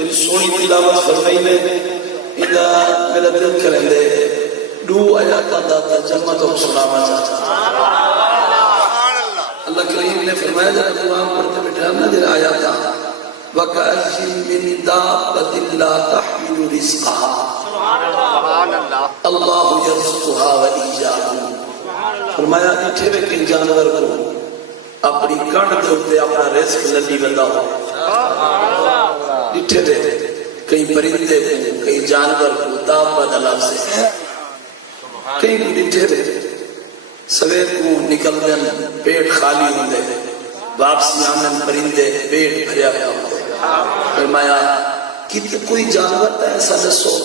تیری سونی تلاوت فرمائی میں اذا میرا دل کریں دے دو آیاتاں دا ترجمہ تو سناوا چاہتا اللہ کریم نے فرمایا جب قرآن پڑھتے بیٹھے ہم نے آیاتاں وَكَأَيٍّ مِّن دَابَّةٍ لَا تَحْمِلُ رِزْقَهَا اللہ يرزقها وَإِيَّاكُمْ فرمایا اٹھے میں کئی جانور کو اپنی کڑ دے ہوتے اپنا رزق لڈی بندہ ہو اٹھے دے کئی پرندے کو کئی جانور کو دابہ دلاب سے کئی کو اٹھے دے سویر کو نکل دن پیٹ خالی ہوں دے واپسی آمن پرندے پیٹ بھریا گیا ہوں فرمایا کہ کوئی جانور تا ایسا دسو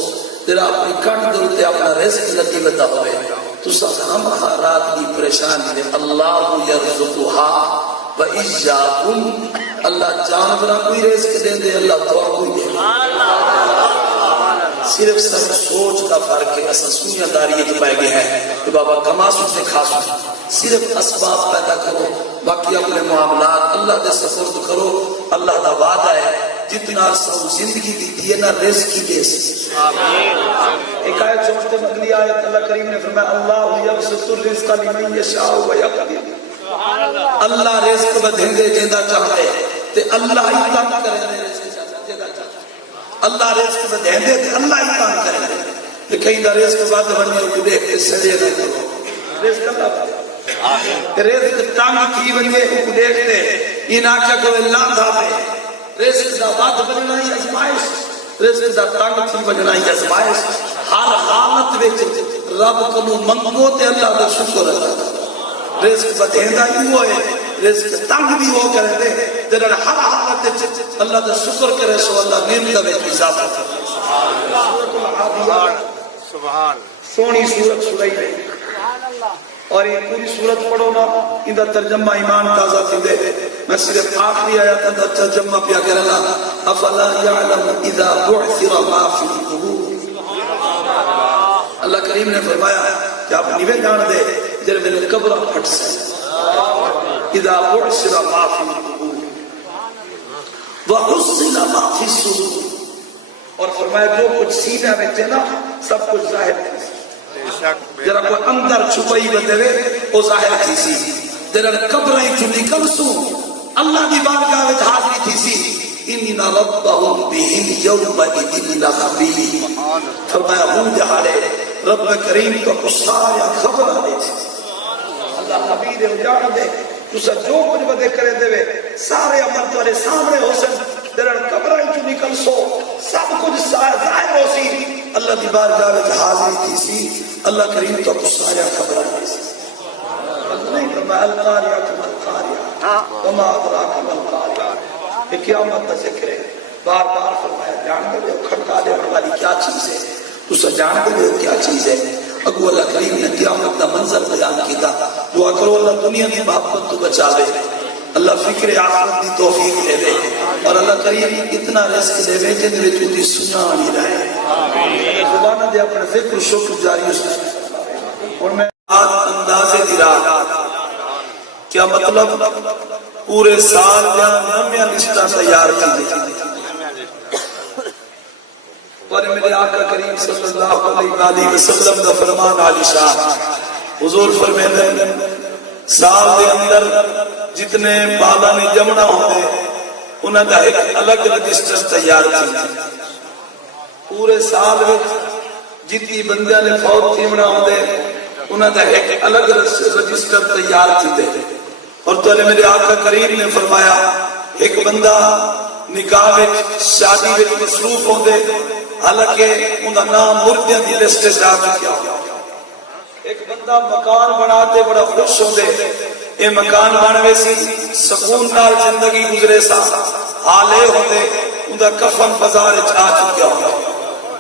تیرا اپنی کٹ دلتے اپنا رزق لگی بتا ہوئے تو ہم رات کی پریشانی دے اللہ یرزقها وَإِيَّاكُمْ اللہ جانورہ کوئی رزق دے دے اللہ تو کوئی دے صرف سب سوچ کا فرق ہے ایسا سنیا داریت پائے گئے ہیں کہ بابا کماسو سے کھاسو صرف اسباب پیدا کرو باقی اپنے معاملات اللہ دے سفرد کرو اللہ دا وعدہ ہے جتنا سو زندگی دی دیئے نا رزق کی دے ایک آیت سمجھتے مگلی آیت اللہ کریم نے فرمایا اللہ یبسط الرزق لمن یشاء و یقدر اللہ رزق بدھیں دے جیندہ چاہتے تے اللہ ہی تنگ کرے دے رزق جیندہ چاہتے اللہ رزق بدھیں دے تے اللہ ہی تنگ کرے دے تے کہیں دا رزق بات بننے کو دیکھ کے سڑے نہ کرو رزق اللہ بات رزق تنگ تھی بننے کو دیکھ دے یہ آنکھا کو اللہ تھا دے رزق دا بات بننا ہی ازمائش رزق دا تنگ تھی بننا ہی ازمائش ہر حالت وچ رب کو منگو تے اللہ دا شکر ہے رزق بدھیندہ ہی ہوئے رزق تنگ بھی ہو کرے دے تیرے ہر حالت اللہ دا شکر کرے سو اللہ نعمت وچ اضافہ کرے سبحان سونی سورت سنائی دے اور یہ پوری سورت پڑھو نا ان دا ترجمہ ایمان تازہ تھی دے میں صرف آخری آیت دا ترجمہ پیا کرنا افلا یعلم اذا بعثر ما فی القبور اللہ کریم نے فرمایا کہ آپ نیوے جان دے جر میں قبر پھٹ سے اذا بعثر ما فی القبور وحصل ما فی الصدور اور فرمایا جو کچھ سینہ میں تھے نا سب کچھ ظاہر تھی جرا کوئی اندر چھپائی بدلے وہ ظاہر تھی سی جرا قبریں جو نکل سو اللہ کی بارگاہ وچ حاضری تھی سی ان ربهم بهم يومئذ لخبير فرمایا ہوں جہالے رب کریم کو سارا خبر دے اللہ خبیر ہے جان دے تو جو کچھ بدے کرے دے سارے عمل تمہارے سامنے ہو سن جرا قبریں جو نکل سو سب کچھ ظاہر ہو سی اللہ کی بارگاہ وچ حاضری تھی سی اللہ کریم تو سارا خبر ہے نہیں فرمایا القاریہ ما القاریہ وما ادراک ما القاریہ یہ قیامت کا ذکر ہے بار بار فرمایا جان دے کھڑکا دے والی کیا چیز ہے تو جان دے کیا چیز ہے اگو اللہ کریم نے قیامت کا منظر بیان کیا دعا کرو اللہ دنیا کی محبت تو بچا لے اللہ فکر آخرت دی توفیق دے دے اور اللہ کریم اتنا رزق دے دے جن میں تو دی سنا نہیں رہے زبانہ دے اپنے ذکر شکر جاری اس اور میں اندازے دی رات کیا مطلب پورے سال نامیاں لسٹاں تیار کی اور میرے آقا کریم صلی اللہ علیہ وسلم دا فرمان عالی شان حضور فرمائے سال دے اندر جتنے بالا نے جمنا ہوتے انہاں دا ایک الگ رجسٹر تیار کی پورے سال وچ جتنی بندیاں نے فوت تھیمنا ہوتے انہاں دا ایک الگ رجسٹر تیار کی اور تو میرے آقا کریم نے فرمایا ایک بندہ نکاح وچ شادی وچ مصروف ہوندے حالانکہ انہاں نام مردیاں دی لسٹ جا چکیا ایک بندہ مکان بناتے بڑا خوش ہوندے اے مکان بنوے سی سکون نال زندگی گزرے سا حالے ہوندے انہاں کفن بازار وچ آ چکیا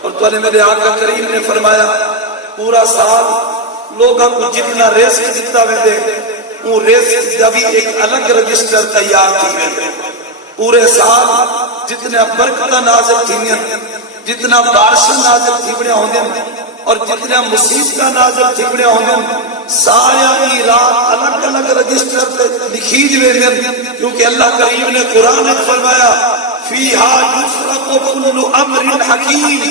اور تو میرے آقا کریم نے فرمایا پورا سال لوگاں کو جتنا رزق دیتا ویندے وہ رزق کا بھی ایک الگ رجسٹر تیار کی ویندے پورے سال جتنے برکتاں نازل تھیاں جتنا بارشاں نازل تھیبڑیاں ہوندے اور جتنا مصیبتاں نازل تھیبڑیاں ہوندے سارا کی رات الگ الگ رجسٹر تے لکھی ویندے کیونکہ اللہ کریم نے قرآن میں فرمایا فیہا یفرق کل امر حکیم،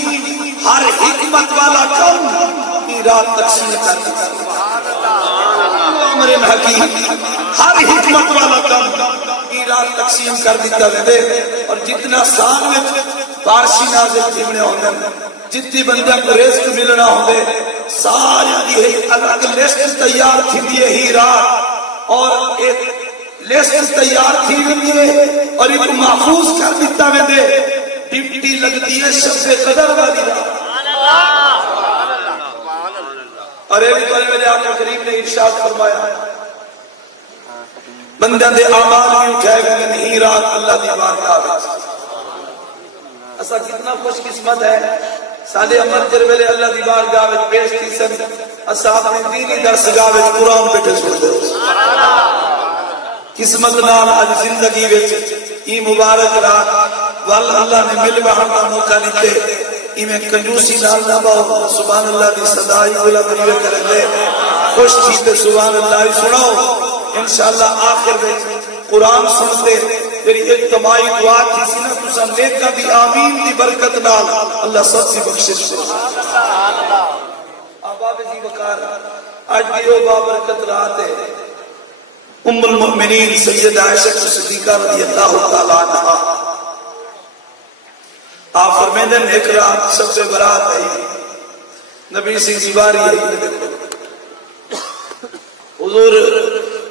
ہر حکمت والا کام کی رات تقسیم کر دیتا امر حکیم، ہر حکمت والا کام کی رات تقسیم کر دیتا ہے۔ اور جتنا سال میں بارشی نازل تھیونے ہوندے، جتنی بندہ کو رزق ملنا ہوندے، ساری دی الگ لسٹ تیار تھی دیئے ہی رات، اور ایک لسٹ تیار تھی دیئے اور ایک محفوظ کر دیتا میں دے، ڈپٹی لگ دیئے شب قدر والی رات۔ اور ایک بار میرے آقا کریم نے ارشاد فرمایا بندہ دے اعمال بھی اٹھائے گا نہیں رات اللہ دی بارگاہ وچ۔ اسا کتنا خوش قسمت ہے، سالے عمر جر ویلے اللہ دی بارگاہ وچ پیش کی سن، اسا اپنے دینی درسگاہ وچ قرآن پڑھے سن دے۔ قسمت نال اج زندگی وچ ای مبارک رات وال اللہ نے مل بہن کا موقع دیتے، ایویں کنجوسی نال نہ باؤ، سبحان اللہ دی صدائی بلند کرے دے، خوش تھی تے سبحان اللہ سناؤ۔ انشاءاللہ آخر میں قرآن سنتے میری اجتماعی دعا تھی سی نا تسا نیکا بھی آمین دی برکت نال اللہ سب سے بخشش سے۔ آباب جی وقار آج دیو بابرکت رات ہے، ام المؤمنین سید عائشہ صدیقہ رضی اللہ تعالیٰ عنہ آپ فرمیدن ایک رات سب سے برات ہے، نبی سی دیواری ہے، حضور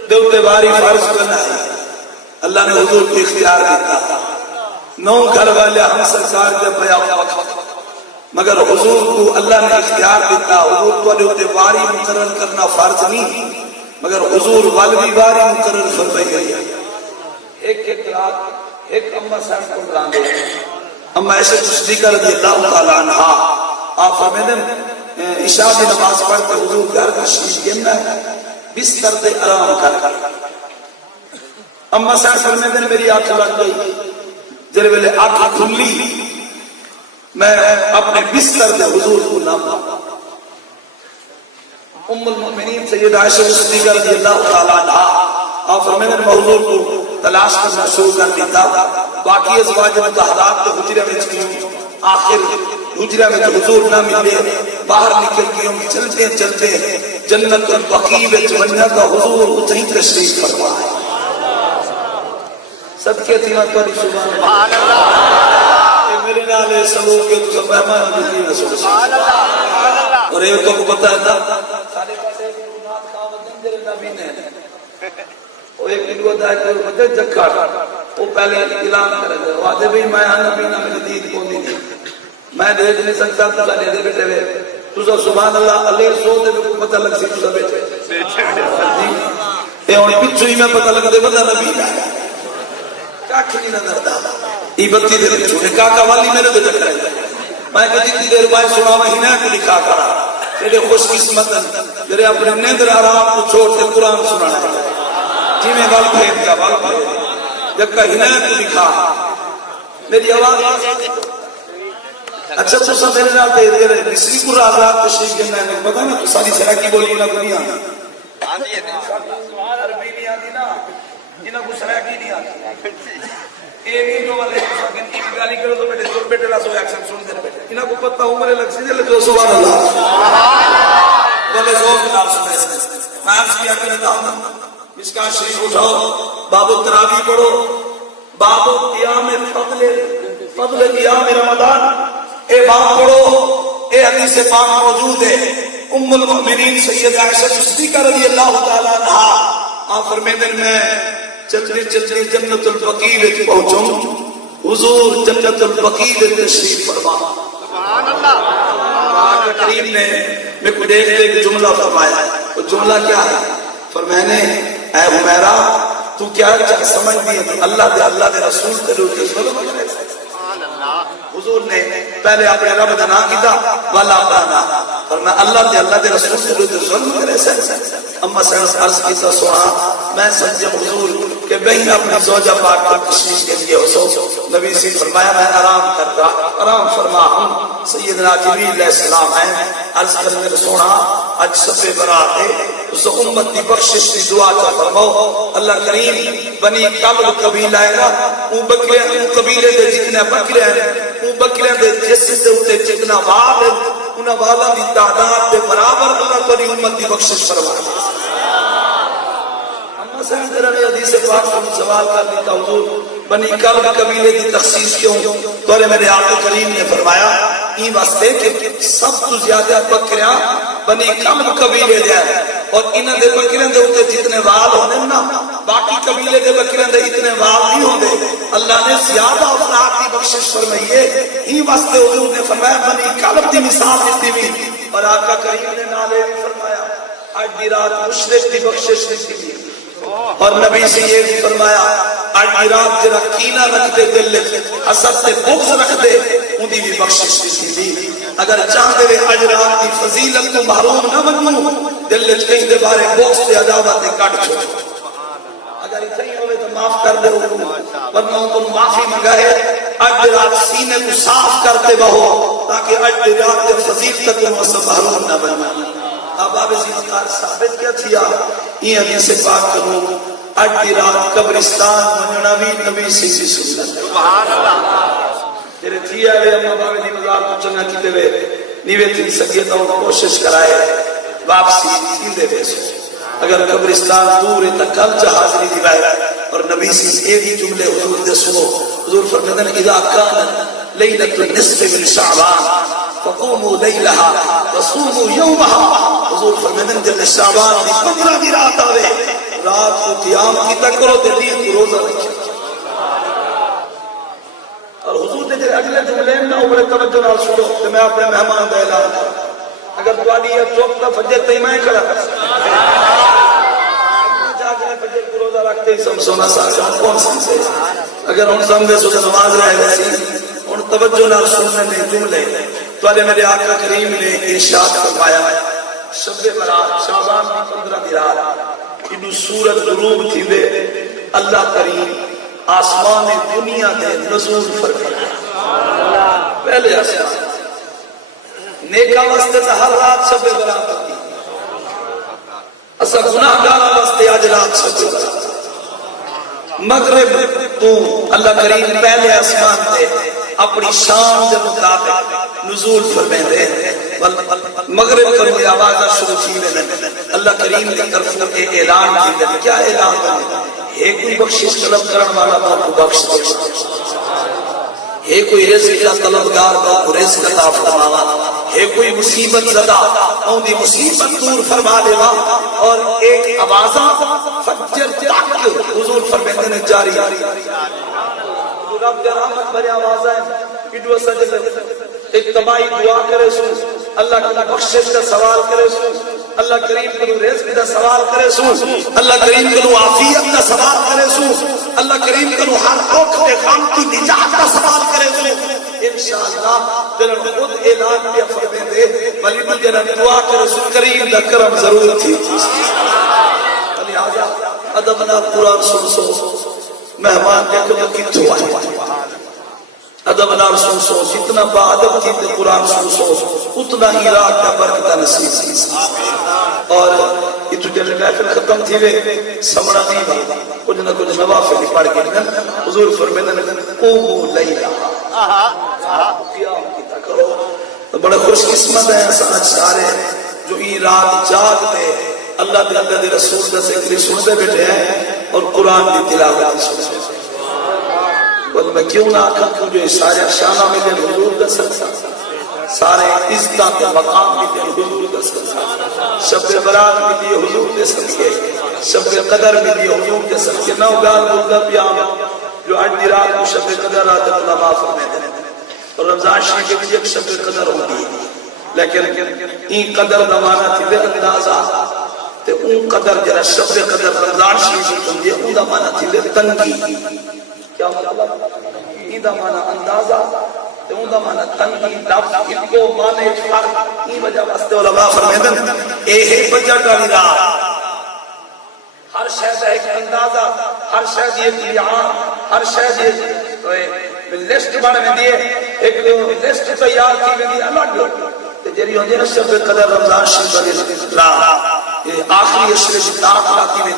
دیوتے باری فرض کرنا ہے، اللہ نے حضور کو اختیار دیتا، نو گھر والے ہم سرکار جب بیا وقت، مگر حضور کو اللہ نے اختیار دیتا، حضور کو دیوتے باری مقرر کرنا فرض نہیں، مگر حضور والوی باری مقرر فرمائی گئی۔ ایک رات ایک امہ صاحب کو براندے، امہ عائشہ صدیقہ رضی اللہ تعالیٰ عنہ آپ فرمیدن عشاء کی نماز پڑھتے حضور گھر تشریف گئنا ہے، بستر دے آرام کر کر۔ اماں صاحب فرمیدن میری آنکھ لگ گئی، جر ویلے آنکھ کھلی میں اپنے بستر دے حضور کو نہ پاؤں۔ ام المؤمنین سید عائشہ صدیقہ رضی اللہ تعالیٰ عنہ آپ فرمیدن میں حضور کو تلاش کرنا شروع کر دیتا، باقی ازواج مطہرات کے حجرے میں چکیوں، آخر حجرہ میں حضور نہ ملے، باہر نکل گئے، چلتے چلتے جنت البقیع میں جمنہ کا حضور اتنی تشریف فرمائے۔ صدقے تیمت پر سبحان اللہ، میرے نالے سبوں کے تو سب احمان بکری رسول اللہ، اور ایک کو پتہ ہے نا سارے پاسے نات خواہ دن نبی نے وہ ایک دن ہے کہ وہ جکھا وہ پہلے اعلان کرے گا، وہ آدھے بھی میں نبی نہ میری دید کو نہیں، میں دیکھ نہیں سکتا تلا لے دے بیٹے ہوئے تُسا سبحان اللہ علیہ سو دے کو پتہ لگ سی تُسا بیٹے اے اور پچھو ہی میں پتہ لگ دے بندہ نبی ہے کاکھ نہیں نظر دا ای بتی دے چھوڑے کاکا والی میرے دے چکر ہے، میں کہ جتنی دیر بائیں سنا میں ہی نہ کو لکھا کرا تیرے خوش قسمتن جرے اپنے نیندر آرام کو چھوڑ کے قرآن سنانا ہے، جی میں گل پھیر کیا گل پھیر جب کا ہی نہ کو لکھا میری آواز اچھا تو سب میرے نال دے دے رہے مصری کو آزاد تشریف کے میں نے پتا نا تو ساری سرکی بولی نہ نہیں آتی عربی نہیں آتی نا جنہاں کو سرکی نہیں آتی اے بھی جو والے سکن کی گالی کرو تو بیٹے زور بیٹے لاسو ایکشن سن دے بیٹے انہاں کو پتہ عمرے لگ سی دے جو سبحان اللہ والے زور کے نام سنے سے میں آپ کیا کرتا ہوں مشکاہ شریف اٹھاؤ باب التراویح پڑھو باب قیام فضل قیام رمضان اے باب پڑھو، اے حدیث پاک موجود ہے، ام المؤمنین سید عائشہ صدیقہ رضی اللہ تعالیٰ عنہ آپ فرمیدن میں چلتے چلتے جنت البقیع میں پہنچوں، حضور جنت البقیع میں تشریف فرما، سبحان اللہ۔ آقا کریم نے میں کو دیکھ لے کہ جملہ فرمایا، وہ جملہ کیا ہے؟ فرمائے نے اے حمیرہ تو کیا سمجھ دی ہے اللہ دے رسول تے روٹے ظلم کرے، حضور نے پہلے اپنے رب دا نام کیتا والا اپنا فرمایا اللہ دے رسول سے روتے ظلم کرے سے اما سینس عرض کیتا سونا میں سمجھے حضور کہ بہن اپنی زوجہ پاک پر تشریف کے لیے ہو نبی سے فرمایا میں آرام کرتا آرام فرما ہوں سیدنا جبریل علیہ السلام ہیں عرض کرنے سونا اج سب برات ہے اس امت دی بخشش دی دعا عطا فرماؤ اللہ کریم بنی کلب قبیلہ ہے نا وہ بکرے قبیلے دے جتنے بکرے ہیں وہ بکرے دے جسم دے اوتے جتنا وال ہے انہاں والاں دی تعداد دے برابر اللہ تعالی امت دی بخشش فرمائے سنجرانی حدیث پاک سے سوال کر دیتا حضور بنی کلب قبیلے کی تخصیص کیوں تو میرے آقا کریم نے فرمایا یہ واسطے کہ سب تو زیادہ بکریاں بنی کلب قبیلے دے اور انہاں دے بکریاں دے اوتے جتنے وال ہونے نا باقی قبیلے دے بکریاں دے اتنے وال نہیں ہوندے اللہ نے زیادہ افراد کی بخشش فرمائی ہے یہ واسطے حضور نے فرمایا بنی کلب دی مثال دیتی ہوئی اور آقا کریم نے نالے بھی فرمایا آج دی رات مشرک دی بخشش دیتی ہوئی اور نبی سے یہ بھی فرمایا آج رات جرا کینہ رکھ دے دل حسد سے بغض رکھ دے اندھی بھی بخشش دیتی دی اگر چاہتے ہوئے آج رات کی فضیلت کو محروم نہ بنو دل کہیں دے بارے بغض سے عداوت کٹ چھو اگر اتنی ہوئے تو معاف کر دے ورنہ تم معافی منگاہے آج رات سینے کو صاف کرتے بہو تاکہ آج رات کے فضیلت کو محروم نہ بنو اب آپ زیادہ ثابت کیا تھیا یہ حدیث پاک کرو اڈی رات قبرستان مننا بھی نبی سی سنت سبحان اللہ تیرے تھیا ہے اما بابے دی مزار کو چنگا کیتے ہوئے نیوے تھی سکیتا ہوں کوشش کرائے واپسی سیندے بیسو اگر قبرستان دور ہے تک کل چا حاضری دیوائے اور نبی سی ایک جملے حضور دے سنو حضور فرمیدن اذا کانا لیلت النصف من شعبان فقوموا لیلہا وصوموا یومہا حضور فرمیدن جل شعبان دی 15 دی رات آوے رات کو قیام کی تک کرو تے دین کو روزہ رکھیں اور حضور دے جلے اگلے جملے میں اوپر توجہ نال سنو تے میں اپنے مہمان دا اعلان کروں اگر تواڈی یہ چوک فجر تے میں کھڑا جاگنے فجر کو روزہ رکھتے ہی سمسونا سا کون سمجھے اگر ہن سمجھے سو نماز رہے ویسی ہن توجہ نال سننے میں جملے تو میرے آقا کریم نے ارشاد فرمایا شب برات شعبان کی 15 دی رات انو سورج غروب تھی دے اللہ کریم آسمان دنیا دے نزول فرمایا پہلے آسمان نیکا واسطے تا ہر رات شب برات ہوتی اسا گناہ گارا واسطے آج رات شب برات مغرب تو اللہ کریم پہلے آسمان دے اپنی شان دے مطابق نزول فرمائے دے مغرب پر بھی آوازہ شروع کی میں اللہ کریم نے طرف اے اعلان کی دے کیا اعلان کرنے ایک کوئی بخشش طلب کرن والا تو کو بخش دے ایک کوئی رزق کا طلبگار تو رزق عطا فرماوا ایک کوئی مصیبت زدہ اون دی مصیبت دور فرما دے اور ایک آوازہ فجر تک حضور فرماتے ہیں جاری رب رحمت بھری آواز ہے ویڈیو سجدے اجتماعی دعا کرے سو اللہ کی بخشش کا سوال کرے سو اللہ کریم کو رزق کا سوال کرے سو اللہ کریم کو عافیت کا سوال کرے سو اللہ کریم کو ہر دکھ تے غم کی نجات کا سوال کرے سو انشاءاللہ جنہوں خود اعلان کیا فرمائے دے ولی تو جنہوں دعا کرے سو کریم دا کرم ضرور تھی لہذا ادبنا قرآن سن سو مہمان دیکھو تو کتھو آئے ادب نال سن سو جتنا با ادب تھی تے قرآن سن سو اتنا ہی رات کا برکتہ نصیب اور یہ تو جلے محفل ختم تھی وے سمڑا نہیں با کچھ نہ کچھ نوافل پڑھ کے حضور فرمیدن قوموا لیلا قیام کیتا کرو بڑا خوش قسمت ہے آج سارے جو یہ رات جاگ دے اللہ دے رسول کا ذکر سنتے بیٹھے ہیں اور قرآن کی تلاوت سنتے ہیں اور میں کیوں نہ آکھا کیونکہ سارے شانہ میں دن حضور کا سلسلہ سارے عزتہ کے مقام میں دن حضور کا سلسلہ شب برات میں دیئے حضور کے سلسلے شب قدر میں دیئے حضور کے سلسلے نو گال بلدہ پیام جو آج دی رات کو شب قدر آدھے اللہ معاف میں دنے اور رمضان شریف کے بھی ایک شب قدر ہوگی لیکن این قدر دمانا تھی دے اندازہ تے اون قدر جرا شب قدر رمضان شریف ہوگی اون دمانا تھی دے تنگی کیا مطلب این دمانا اندازہ تے اون دمانا تنگی لفظ ان کو مانے فرق این وجہ واسطے علماء فرمیدن اے ہے وجہ ڈالی رہا ہر شہد ایک اندازہ ہر شہد یہ لیعان ہر شہد یہ لسٹ بڑھ میں دیئے ایک لسٹ تیار کی میں دیئے الگ جری ہوں جی شب قدر رمضان شریف رہا آخری اشرے کی دارت راتی میں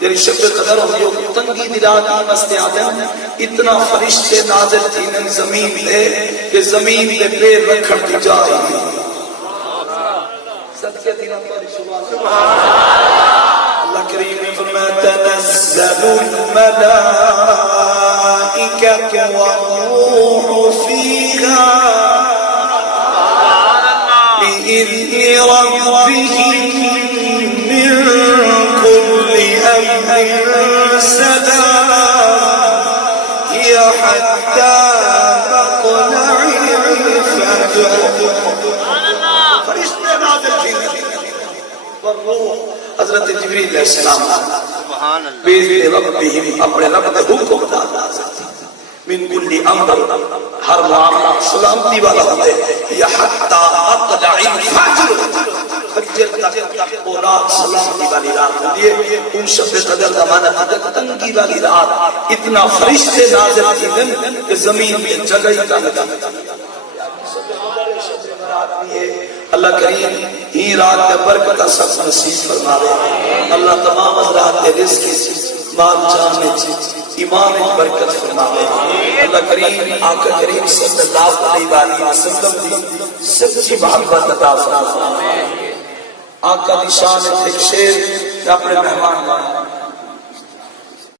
یعنی شب قدر ہوتی ہو تنگی دلاتی مستے آدم اتنا فرشتے نازل تھی نن زمین دے کہ زمین دے پیر رکھن دی جائے صدقے دینا پر سبحان اللہ کریم نے فرمایا تنزل الملائکہ والروح فیہا بإذن ربهم من كل أمر سلام هي حتى مطلع الفجر فرشتے نازل کی والروح حضرت جبریل علیہ السلام بإذن ربهم اپنے رب کے حکم نازل من کل امر ہر معاملہ سلامتی والا ہوتے یا حتی مطلع الفجر فجر تک وہ رات سلامتی والی رات ہوتی ہے ان شب قدر زمانہ تک تنگی والی رات اتنا فرشتے نازل تھی کہ زمین میں جگہ ہی کا اللہ کریم ہی رات کا برکت سب نصیب فرماوے اللہ تمام حضرات کے رزق مال جان ایمان برکت فرماوے اللہ کریم آقا کریم صلی اللہ علیہ وسلم دی سچی محبت عطا فرماوے آقا دی شان ایک شیر اپنے مہمان